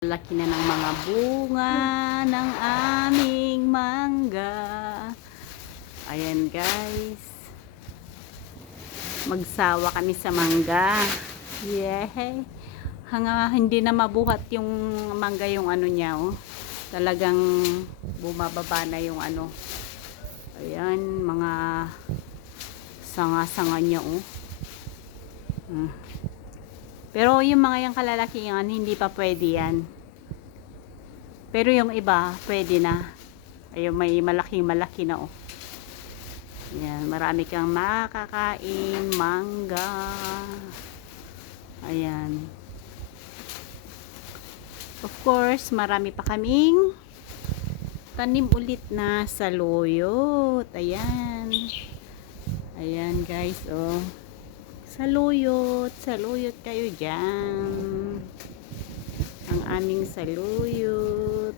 Laki na ng mga bunga ng aming mangga. Ayan guys. Magsawa kami sa mangga. Yay! Hanga hindi na mabuhat yung mangga yung ano niya oh. Talagang bumababa na yung ano. Ayan, mga sanga-sanga niya oh. Hmm. Pero yung mga yung kalalakihan, hindi pa pwede yan. Pero yung iba, pwede na. Ayun, may malaking malaki na oh. Ayan, marami kang makakain, mangga. Ayan. Of course, marami pa kaming tanim ulit na saluyot. Ayan. Ayan guys, oh saluyot. Saluyot kayo dyan. Ang aming saluyot.